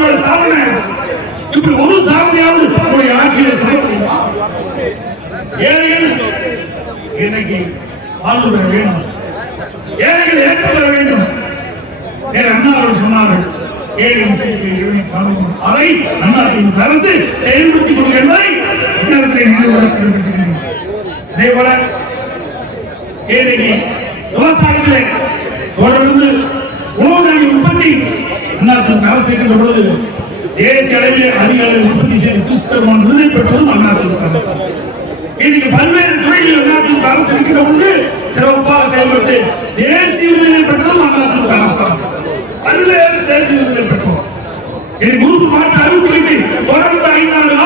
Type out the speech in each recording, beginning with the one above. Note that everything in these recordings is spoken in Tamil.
மேல சாதனை? இப்படி ஒரு சாதனையாவது நம்முடைய ஆட்சியில செய்ய ஏழைகள் இன்னைக்கு ஆளுநர் வேண்டும் ஏழைகள் ஏற்றுக்கொள்ள வேண்டும். வேற அண்ணா அவர்கள் சொன்னார்கள் ஏழை விஷயத்தில் இறைவனை காணணும் அதை அண்ணா திமுக அரசு செயல்படுத்திக் கொள்ளும் என்பதை இந்நேரத்தில் நினைவுபடுத்தியிருக்கிறேன் அதே போல விவசாயத்திலே தொடர்ந்து உணவு உற்பத்தி அண்ணா திமுக அரசு பொழுது தேசிய அளவில் அதிக அளவில் உற்பத்தி செய்து கிறிஸ்தவம் விருதை பெற்றதும் அண்ணா திமுக அரசு இன்னைக்கு பல்வேறு துறைகளில் அண்ணா திமுக அரசு இருக்கின்ற பொழுது சிறப்பாக செயல்பட்டு தேசிய விருதை பெற்றதும் அண்ணா திமுக அரசாங்கம் பல்வேறு தேசிய விருதுகளை பெற்றோம். என் குரூப் மாற்ற அறிவிச்சு தொடர்ந்து ஐந்தாண்டு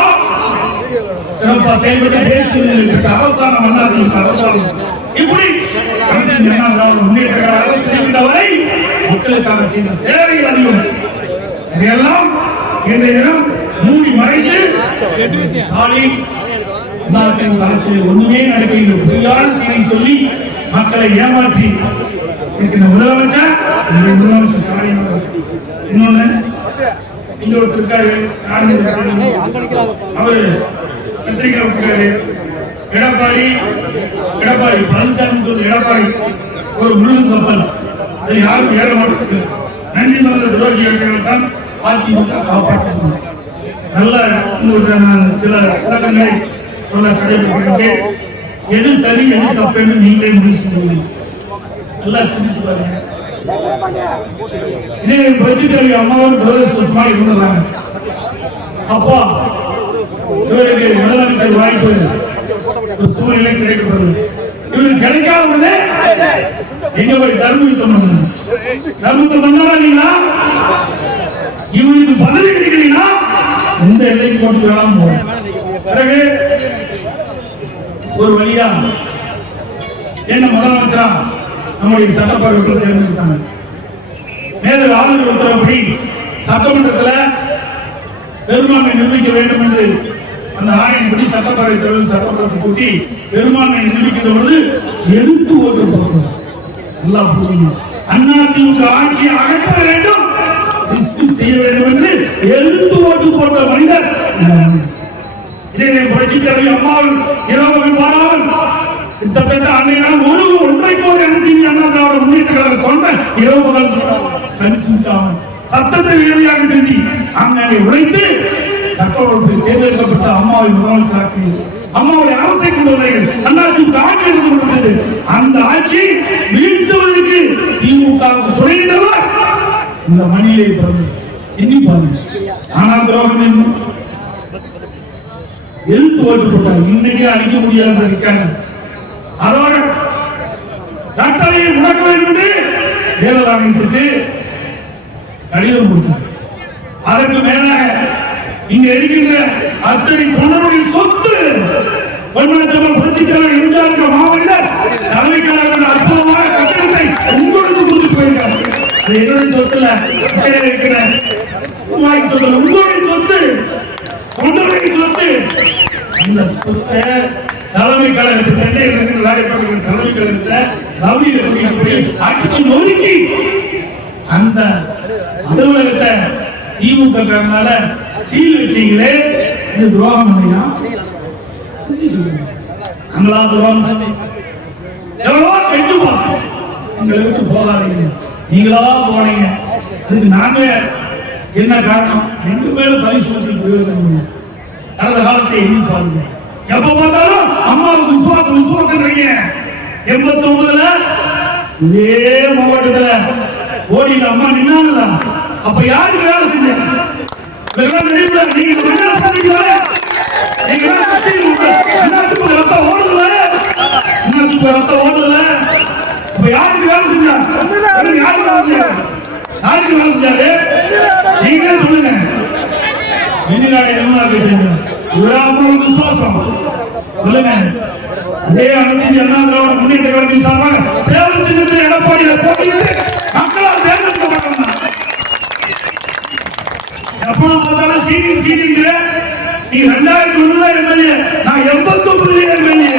சிறப்பாக செயல்பட்டு தேசிய விருதுகளை பெற்ற அரசாங்கம் அண்ணா திமுக அரசாங்கம். இப்படி முன்னேற்ற அரசு இருக்கின்ற வரை மக்களுக்காக செய்த சேவை இதையெல்லாம் இன்றைய தினம் மூடி மறைத்து நாட்டின் அரசியல் ஒண்ணுமே நடக்கவில்லை. பொய்யான செய்தி சொல்லி மக்களை ஏமாற்றி இருக்கின்ற முதலமைச்சர் முதலமைச்சர் ஸ்டாலின் இன்னொன்னு இங்க ஒருத்தர் இருக்காரு அவரு பத்திரிகை இருக்காரு எடப்பாடி எடப்பாடி பழனிசாமி சொல்லி எடப்பாடி ஒரு முழு கப்பல். அது யாரும் ஏற மாட்டேங்குது. நன்றி மறந்த துரோகி தான் அதிமுக காப்பாற்றணும் நல்ல சில விளக்கங்களை சொல்ல கடைபிடிக்கின்றேன். எது சரி எது தப்பு என்று நீங்களே முடிவு செய்யுங்கள். நல்லா சிந்திச்சு பாருங்க. இதே பிரதிநிதி அம்மாவும் சுஷ்மா இருந்ததாங்க அப்பா இவருக்கு முதலமைச்சர் வாய்ப்பு ஒரு சூழ்நிலை கிடைக்கப்படுது இவருக்கு கிடைக்காத உடனே எங்க போய் தர்ம யுத்தம் பண்ணுங்க. தர்ம யுத்தம் பண்ணாரீங்களா இவருக்கு பதவி கிடைக்கிறீங்கன்னா இந்த எல்லைக்கு கொண்டு வேணாம் போகும் பிறகு ஒரு வழியா என்ன முதலமைச்சரா நம்முடைய சட்டப்பேரவைக்குள் தேர்ந்தெடுத்தாங்க. மேலும் ஆளுநர் உத்தரவுப்படி சட்டமன்றத்தில் பெரும்பான்மை நிரூபிக்க வேண்டும் என்று அந்த ஆணையின்படி சட்டப்பேரவை தலைவர் சட்டமன்றத்தை கூட்டி பெரும்பான்மை நிரூபிக்கின்ற பொழுது எதிர்த்து ஓட்டு போட்டோம் நல்லா புரியுங்க அண்ணா திமுக ஆட்சியை அகற்ற வேண்டும். டிஸ்மிஸ் செய்ய வேண்டும் என்று எழுந்து ஓட்டு போட்ட மனிதர். இந்த புரட்சி தலைவி அம்மாவில் இரவு கிட்டத்தட்ட ஒரு ஒன்றை கோடி அண்ணா திராவிட முன்னேற்ற கழக கொண்ட இரவு முதல் கணிக்காமல் ரத்தத்தை இறுதியாக செஞ்சு அங்கே உழைத்து சட்டமன்றத்தில் தேர்ந்தெடுக்கப்பட்ட அம்மாவை முதலமைச்சராக்கி அம்மாவுடைய அரசை கொண்டு வந்தார்கள். அண்ணா திமுக ஆட்சி எடுத்து கொண்டது அந்த ஆட்சி வீழ்த்துவதற்கு திமுகவுக்கு துணைந்தவர் இந்த மணியிலே பிறந்தது. எண்ணி பாருங்க. ஆனா துரோகம் என்ன எதிர்த்து ஓட்டு போட்டாங்க இன்னைக்கு அடிக்க முடியாது இருக்காங்க அதோட கட்டளையை முடக்க வேண்டும் என்று கடிதம் கொடுத்தாங்க அதற்கு மேலாக இங்க இருக்கின்ற அத்தனை தொண்டருடைய சொத்து பொன்மனச்சம்மன் புரட்சி தலைவர் எம்ஜிஆர் மாவட்ட தலைமை கழகம் அற்புதமான கட்டிடத்தை உங்களுக்கு கொடுத்து போயிருக்காங்க அது என்னுடைய இருக்கிற சொத்து உங்களுடைய சொத்து தொண்டருடைய சொத்து. அந்த சொத்தை தலைமை கழகத்தை சென்னையில் இருக்கிற ராயப்பேட்டை தலைமை கழகத்தை ரவியில் போய் அடிச்சு நொறுக்கி அந்த அலுவலகத்தை திமுக காரனால சீல் வச்சீங்களே இது துரோகம் இல்லையா? சொல்லுங்க. துரோகம் எவ்வளவோ கெட்டு பார்த்தோம் எங்களை விட்டு போகாதீங்க. நீங்களா போனீங்க. அதுக்கு நாங்க என்ன காரணம்? எங்க மேல பரிசோதனை போயிருக்க கடந்த காலத்தை எண்ணி பாருங்க. எப்ப பார்த்தாலும் அம்மாவுக்கு விசுவாசம் விசுவாசம்ன்றீங்க. எண்பத்தி ஒன்பதுல இதே மாவட்டத்துல ஓடியில் அம்மா நின்னாங்களா? அப்ப யாருக்கு வேலை செஞ்சேன் நீங்க மண்ணை பதிக்கல. யாருக்கு வேலை செஞ்சாங்க? யாருக்கு வேலை செஞ்சாங்க? யாருக்கு வேலை செஞ்சாரு? நீங்களே சொல்லுங்க. வெளிநாடு நிர்மலாக்கு செஞ்சார் இவராமல் விசுவாசம். சொல்லுங்க. அதே அனைத்து அண்ணா திராவிட முன்னேற்ற கழகத்தின் சார்பாக சேலம் சின்னத்தில் எடப்பாடியில போட்டியிட்டு மக்களால் தேர்ந்தெடுக்கப்பட்டாங்க எப்பொழுது பார்த்தாலும் சீனியர் சீனியர் நீ ரெண்டாயிரத்தி ஒண்ணுல எம்எல்ஏ நான் எண்பத்தி ஒன்பது எம்எல்ஏ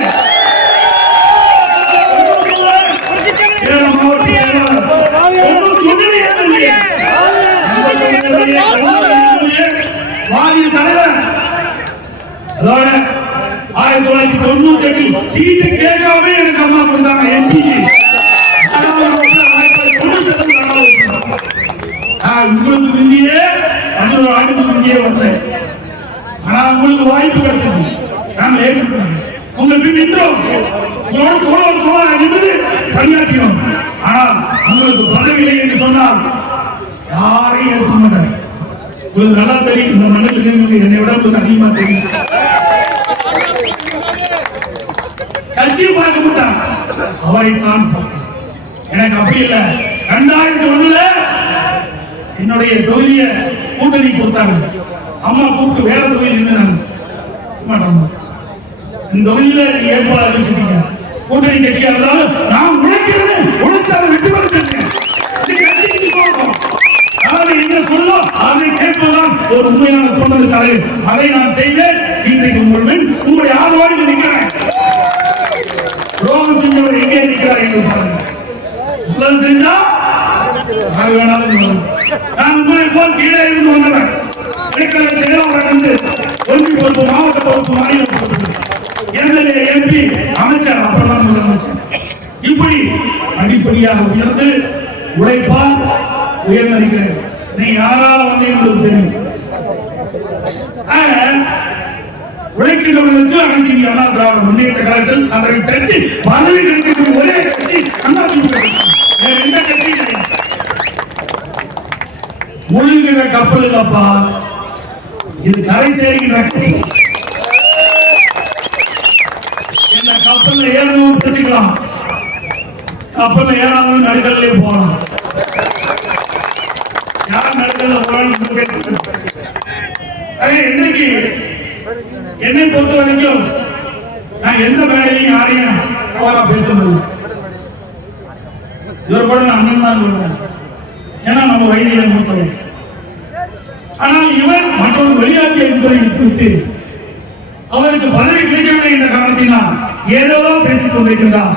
நம்முடைய மாதிரி தலைவர். அதோட ஆயிரத்தி தொள்ளாயிரத்தி தொண்ணூத்தி எட்டில் சீட்டு கேட்காம எனக்கு யாரையும் ஏற்க மாட்டார். உங்களுக்கு நல்லா தெரியும். இந்த மண்ணில் இருக்கிறவங்க என்னை விட உங்களுக்கு அதிகமா தெரியும். கட்சியும் பார்க்க மாட்டான் அவரை தான் எனக்கு அப்படி இல்லை. ரெண்டாயிரத்தி ஒண்ணுல என்னுடைய தொகுதியை கூட்டணி கொடுத்தாங்க. அம்மா கூப்பிட்டு வேற தொகுதியில் நின்றாங்க மாட்டாங்க இந்த தொகுதியில நீ ஏற்பாடு கூட்டணி கட்சியா இருந்தாலும் நான் உழைக்கிறேன் உழைச்சாலும் அதை விட்டு என்ன சொல்லுதோ அதை கேட்பதுதான் ஒரு உண்மையான தொண்டனுக்காக அதை நான் செய்தேன். இன்றைக்கு உங்கள் முன் உங்களுடைய ஆதரவோடு நிற்கிறேன் ரோமன் செஞ்சவர் எங்கே நிற்கிறார் என்று செஞ்சா வேணாலும் நான் உங்களை போல் கீழே இருந்து வந்தவன். செயலாளர் இருந்து ஒன்றி பொறுப்பு மாவட்ட பொறுப்பு மாநில பொறுப்பு. எம்எல்ஏ எம்பி அமைச்சர் அப்புறம் முதலமைச்சர். இப்படி அடிப்படையாக உயர்ந்து உழைப்பால் உயர்ந்திருக்கிறது நீ யாரால வந்து உங்களுக்கு தெரியும்? ஆக, உழைக்கிறவர்களுக்கு அனைத்து அண்ணா திராவிட முன்னேற்ற கழகத்தில் அதை தட்டி பதவி கிடைக்கிற ஒரே கட்சி அண்ணா திமுக கட்சி. வேற எந்த கட்சியும் முழுகிற கப்பல் இல்லப்பா. இது கரை சேர்க்கிற கப்பல் இந்த கப்பல்ல ஏறணும் தெரிஞ்சுக்கலாம் கப்பல்ல ஏறாமல் நடுக்கல்லே போகலாம். நான் நடுக்கல்ல இன்னைக்கு என்னை பொறுத்த வரைக்கும் நான் எந்த வேலையும் யாரையும் அவரா பேச முடியும் இவர் கூட நான் அண்ணன் தான் சொல்றேன். ஏன்னா நம்ம வயதில மூத்தவர். ஆனால் இவர் மற்றொரு வெளியாட்சி என்பதை விட்டுவிட்டு அவருக்கு பதவி கிடைக்கவில்லை என்ற காரணத்தினால் ஏதோ பேசிக் கொண்டிருக்கின்றார்.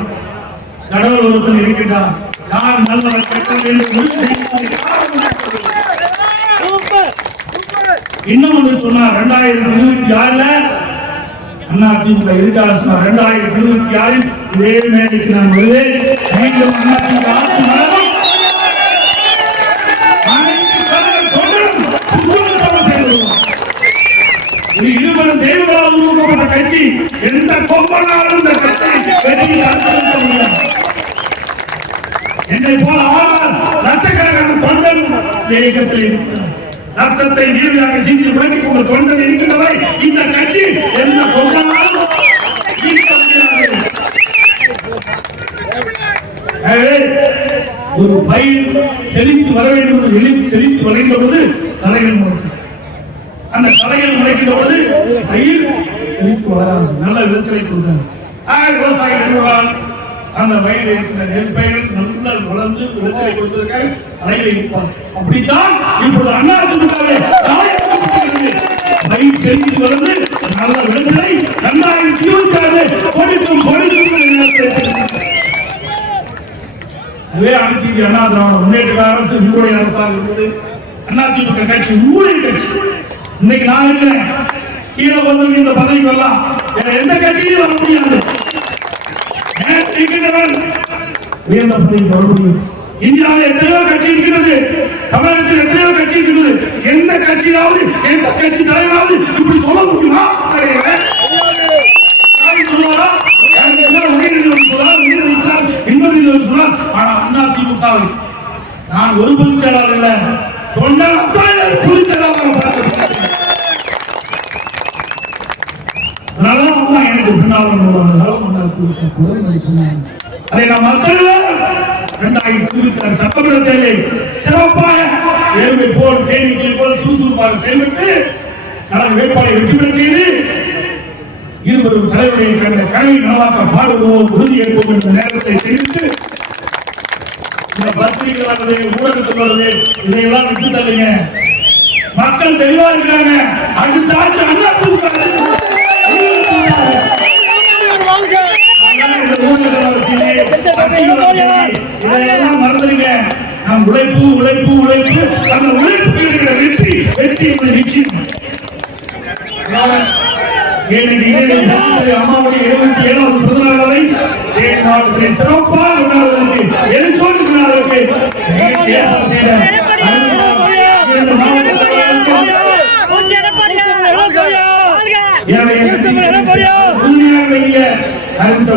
கடவுள் ஒருத்தர் இருக்கின்றார். யார் நல்லவர் இன்னும் ஒன்று சொன்னார் ரெண்டாயிரத்தி இருபத்தி ஆறுல அண்ணா திமுக இருக்காரு சொன்னார்? ரெண்டாயிரத்தி இருபத்தி ஆறில் இதே மேடைக்கு நான் மீண்டும் அண்ணா திமுக இருவரும் தெய்வங்களால் உருவாக்கப்பட்ட கட்சி. எந்த கொம்பனாலும் இந்த கட்சி வெற்றி அனுமதிக்க போல ஆழ்வார் லட்சக்கணக்கான தொண்டன் இந்த இயக்கத்தில் இருக்கிறார் ரத்தத்தை நீர்மையாக சிந்தி உழைத்துக் கொண்ட தொண்டன் இருக்கின்றவை. இந்த கட்சி எந்த கொம்பனாலும் ஒரு பயிர் செழித்து வர வேண்டும் என்று எழுதி செழித்து வருகின்ற போது தலைகள் முளைக்கும். அந்த தலைகள் முளைக்கின்ற போது பயிர் செழித்து வராது. நல்ல விளைச்சலை கொடுக்காது. ஆக விவசாயி அந்த வயலில் இருக்கிற நெற்பயிர்கள் நல்ல வளர்ந்து விளைச்சலை கொடுப்பதற்காக தலைமை நிற்பார் அப்படித்தான் இப்பொழுது அண்ணா திமுகவே பயிர் செழித்து வளர்ந்து நல்ல விளைச்சலை ரெண்டாயிரத்தி இருபத்தி படிக்கும் அதுவே அனைத்து அண்ணா திராவிட முன்னேற்ற அரசு உங்களுடைய அரசாக இருந்தது அண்ணா திமுக கட்சி உங்களுடைய கட்சி. இன்னைக்கு நான் இருக்கிறேன் கீழே வந்து இந்த பதவிக்கு வரலாம். வேற எந்த கட்சியும் வர முடியாது. ஏன் இருக்கின்றவன் உயர்ந்த பதவிக்கு இந்தியாவில் எத்தனையோ கட்சி இருக்கிறது தமிழகத்தில் எத்தனையோ கட்சி இருக்கிறது எந்த கட்சியாவது எந்த கட்சி தலைவராவது இப்படி சொல்ல முடியுமா? ஆனா அண்ணா நான் ஒரு பொதுச் செயலாளர் இல்ல. தொண்டர் அத்தனை அதனால அம்மா எனக்கு பின்னால் வருவாங்க. சொன்னாங்க. அதை நாம் மக்கள் இரண்டாயிரத்தி இருபத்தி ஆறு சட்டமன்ற தேர்தலை சிறப்பாக எருமை போல் தேனீக்கள் போல் சுறுசுறுப்பாக செயல்பட்டு கடல் வேட்பாளை வெற்றிபெற செய்து இருவரும் தலைவருடைய கண்ட கனவை நலவாக்க பாடுவோம் உறுதியேற்போம் என்ற நேரத்தை தெரிவித்து இந்த பத்திரிகை வர்றது ஊடகத்தில் வர்றது இதையெல்லாம் விட்டு தள்ளுங்க மக்கள் தெளிவா இருக்காங்க அடுத்த ஆட்சி அண்ணா திமுக இதையெல்லாம் மறந்துடுங்க. நாம் உழைப்பு உழைப்பு உழைப்பு அந்த உழைப்பு இருக்கிற வெற்றி வெற்றி என்பது நிச்சயம். அம்மாவுடைய எழுபத்தி ஏழாவது சிறப்பாக கொண்டாடுவதற்கு எழுச்சோடு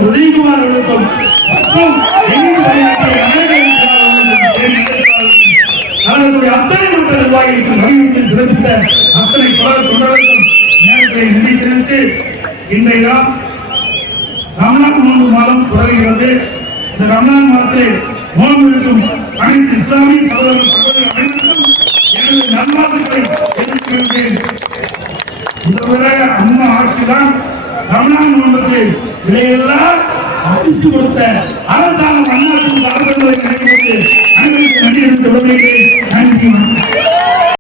உதயகுமார் அவர்களுக்கும் மற்றும் எங்கும் பணியாற்றிய அனைவருக்கும் அவர்களுடைய சிறப்பித்த அத்தனை கோல தொண்டர்களுக்கும் நேரத்தை முடித்திருக்கு இன்றைய தான் ரமணான் நோன்பு மாதம் தொடங்குகிறது. இந்த ரமணான் மாதத்தில் நோன்பு இருக்கும் அனைத்து இஸ்லாமிய சகோதர சகோதர அனைவருக்கும் எனது நல்வாழ்த்துக்களை அம்மா ஆட்சிதான் ரமணான் நோன்புக்கு இதையெல்லாம் ஆசிச்சு கொடுத்த அரசாங்கம் அண்ணா அரசு நன்றி என்று